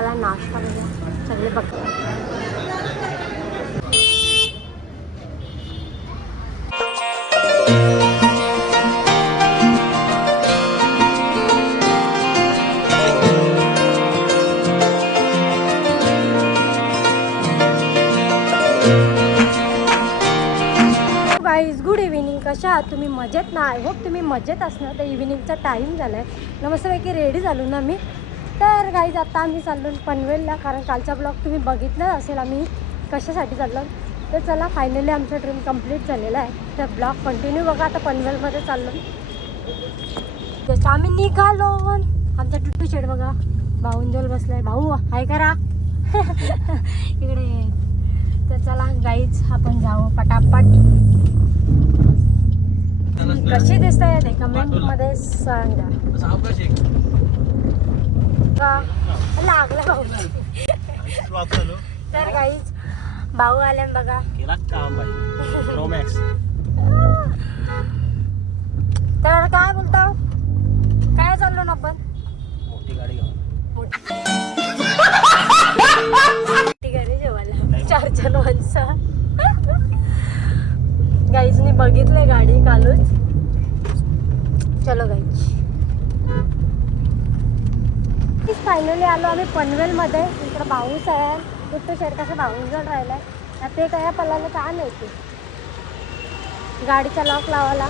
मला नाश्ता बघा सगळे बघतात. Guys good evening. कशा आहात तुम्ही? मजेत ना? आय होप तुम्ही मजेत असणार. तर इव्हिनिंगचा टाईम झाला आहे. मस्तपैकी रेडी झालो ना मी. तर गाईज आता आम्ही चाललो पनवेलला, कारण कालचा ब्लॉग तुम्ही बघितला असेल आम्ही कशासाठी चाललो. तर चला फायनली आमचा ड्रीम कंप्लीट झालेला आहे. तर ब्लॉग कंटिन्यू बघा. आता पनवेलमध्ये चाललो जसं आम्ही निघालो. आमचा टुट्टू शेड बघा भाऊंजवळ बसलाय. भाऊ हाय करा इकडे. तर चला गाईज आपण जाऊ पटापट. कशी दिसत आहे ते कमेंट मध्ये सांगा. लागलं भाऊ. तर गाईज भाऊ आले बघा. तर काय बोलतो, काय चाललो ना आपण? मोठी गाडी जेवायला 4 जण माणसं. गाईजने बघितले गाडी कालूच. चलो गाईज फायनली आलो आम्ही पनवेलमध्ये. इकडं भाऊच आहे. टुट्टू शेड कसं भाऊच जण राहिलाय. ते काय पल्लाला काय माहिती. गाडीचा लॉक लावायला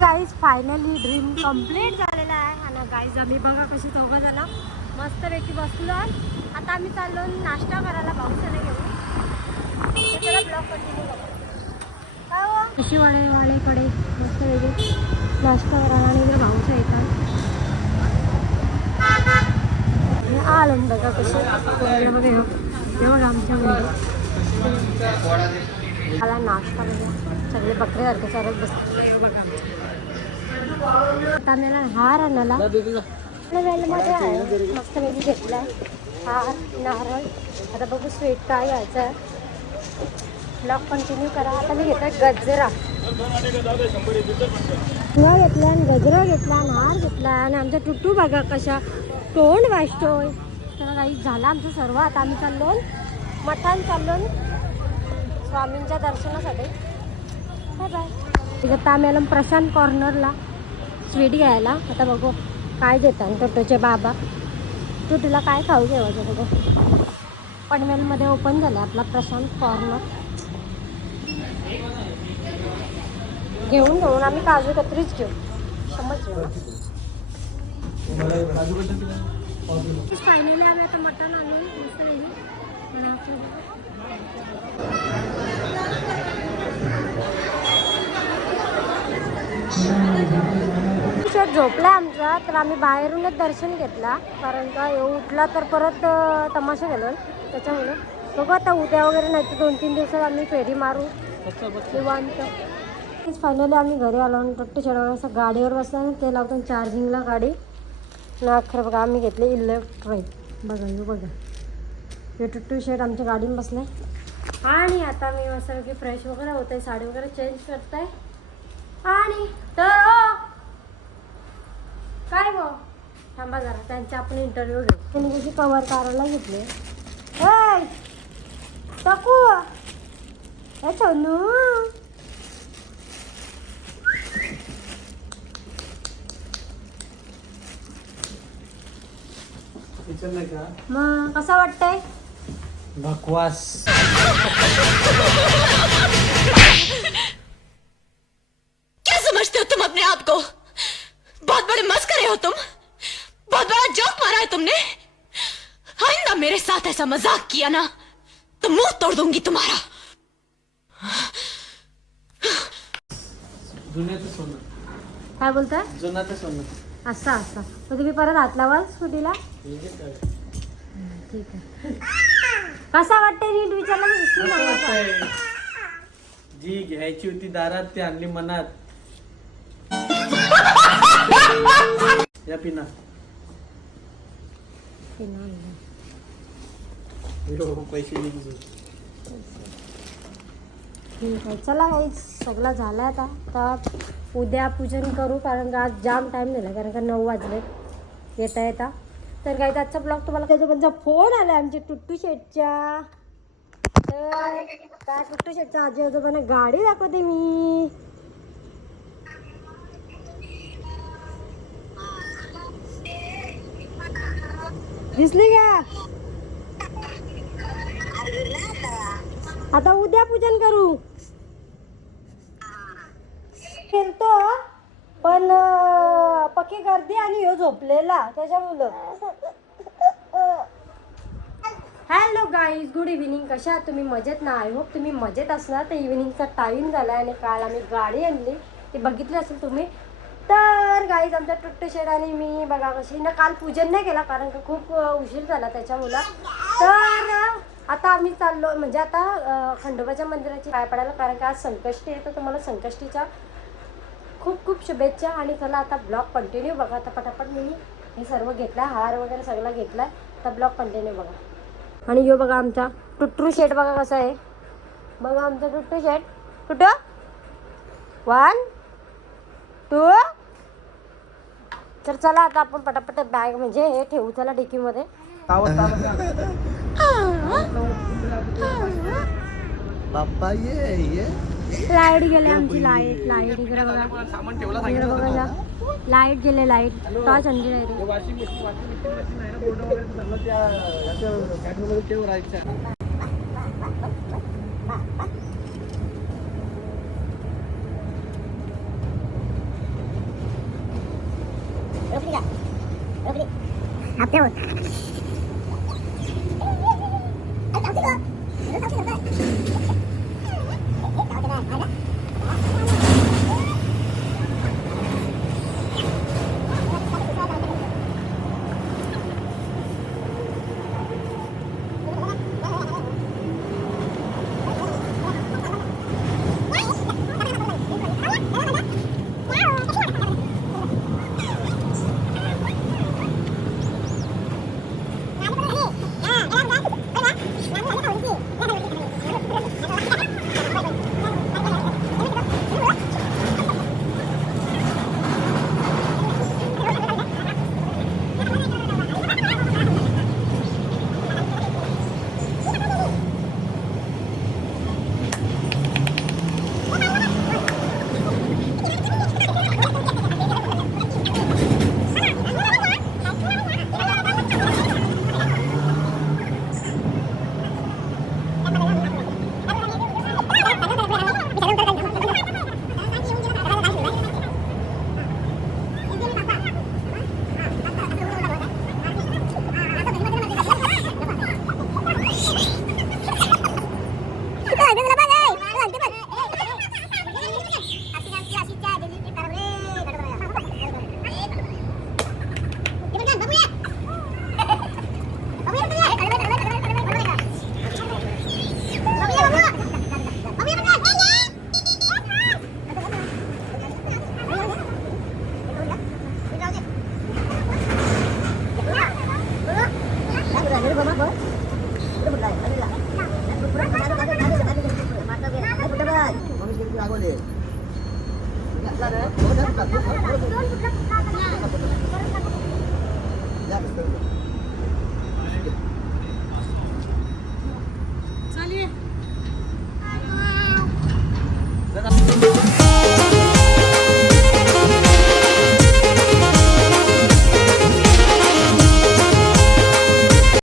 गाईज फायनली ड्रीम कंप्लीट झालेला आहे. आणि गाईज आम्ही बघा कशी चौघा जण मस्तपैकी बसलो. आता आम्ही चाललो नाश्ता करायला भाऊच्याला घेऊन. त्याला ब्लॉग कंटिन्यू करा. कशी वाडेकडे मस्तपैकी नाश्ता करायला आणि इकडे भाऊच्या येतात. आलं बघा कसे हे बघा आमच्या मला नाश्ता बघा सगळे बकऱ्यासारखे सरत बसले. बघा आता मला हार आणायला वेलमध्ये आहे. मस्तपैकी घेतला हार नारळ. आता बघू स्वीट काय घ्यायचं आहे. ब्लॉग कंटिन्यू करा. आता मी घेतोय गजरा घेतला आणि गजरा घेतला आणि हार घेतला. आणि आमचा टुट्टू बघा कशा तोंड वाजतोय. तर काही झालं आमचं सर्व. आता आम्ही चाललो मठान चाललो स्वामींच्या दर्शनासाठी. Bye bye. आता आम्ही आलो प्रशांत कॉर्नरला स्वीट घ्यायला. आता बघू काय देतात टुट्टूचे बाबा. टुट्टूला काय खाऊ जेवायचं बघू. पनवेलमध्ये ओपन झालं आपला प्रशांत कॉर्नर. घेऊन आम्ही काजू कतरीच घेऊ. समजलं. फायनली आम्ही आता मटण आणून झोपला आमचा. तर आम्ही बाहेरूनच दर्शन घेतला, कारण का उठला तर परत तमाशा गेलो त्याच्यामुळे. बघू आता उद्या वगैरे नाही तर 2-3 दिवसात आम्ही फेरी मारू निवांत. फायनली आम्ही घरी आलो आणि टुट्टू शेडवर असं गाडीवर बसला आणि ते लावतो चार्जिंगला गाडी ना. खरं बघा आम्ही घेतले इलेक्ट्रिक. बघा हे बघा हे टुट्टू शेड आमच्या गाडीने बसले. आणि आता मी मस्त फ्रेश वगैरे होत आहे. साडी वगैरे चेंज करत आहे. आणि तर काय गो थांबा जरा त्यांचा आपण इंटरव्ह्यू घेऊ. त्यांनी कशी कवर करायला घेतले. टाकू सोनू मग कसा वाटतंय? बकवास. क्या समझते हो तुम अपने आप को? बहुत बड़े मस्करे हो तुम. बहुत बड़ा जोक मारा है तुमने. आइंदा मेरे साथ ऐसा मजाक किया ना तो मुंह तोड़ दूंगी तुम्हारा. जुन्याचं सोनं. काय बोलताय? जुनाचं सोनं. असा असा तर तुम्ही परत हात लावाल स्कूटीला. ठीक आहे. कसा वाटतंय नीट विचारला मी विसरून मस्त आले. वाटतंय. जी घ्यायची होती दारात ती आणली मनात. या पिना. पैसे निघू. ठीक आहे चला काही सगळं झालं आता उद्या पूजन करू कारण का आज जाम टाईम झाला कारण का 9 वाजले येता येता. तर काही आजचा ब्लॉग तुम्हाला त्याचा फोन आला आमच्या टुट्टू शेटच्या. तर त्या टुट्टू शेटच्या आजी आजोबांना गाडी दाखवते मी. दिसली का? आता उद्या पूजन करू. खेळतो पण पक्की गर्दी आणि ह्यो झोपलेला त्याच्यामुळं. Hello guys good evening. कशा आहात तुम्ही? मजेत ना? आय होप तुम्ही मजेत असणार. तर इव्हिनिंगचा टाईम झाला आणि काल आम्ही गाडी आणली ती बघितली असेल तुम्ही. तर गाईज आमच्या टुट्टू शेट आणि मी बघा कशी ना काल पूजन नाही केला कारण का खूप उशीर झाला त्याच्यामुळं. तर आता आम्ही चाललो म्हणजे आता खंडोबाच्या मंदिराची पाय पडायला कारण का आज संकष्टी आहे. तर तुम्हाला संकष्टीच्या खूप खूप शुभेच्छा. आणि चला आता ब्लॉग कंटिन्यू बघा. आता पटापट मी हे सर्व घेतलं आहे हार वगैरे सगळं घेतलं आहे. तर ब्लॉग कंटिन्यू बघा. आणि यो बघा आमचा टुट्टू शेट बघा कसा आहे. बघा आमचा टुट्टू शेट. कुठं 1 2. तर चला आता आपण पटापट बॅग म्हणजे हे ठेवू चला डिकीमध्ये. बाप्पा ये लाईट गेले आमची. लाईट इकडे बघा. इकडे बघा लाईट गेले. लाईट टॉर्च आणली नाही.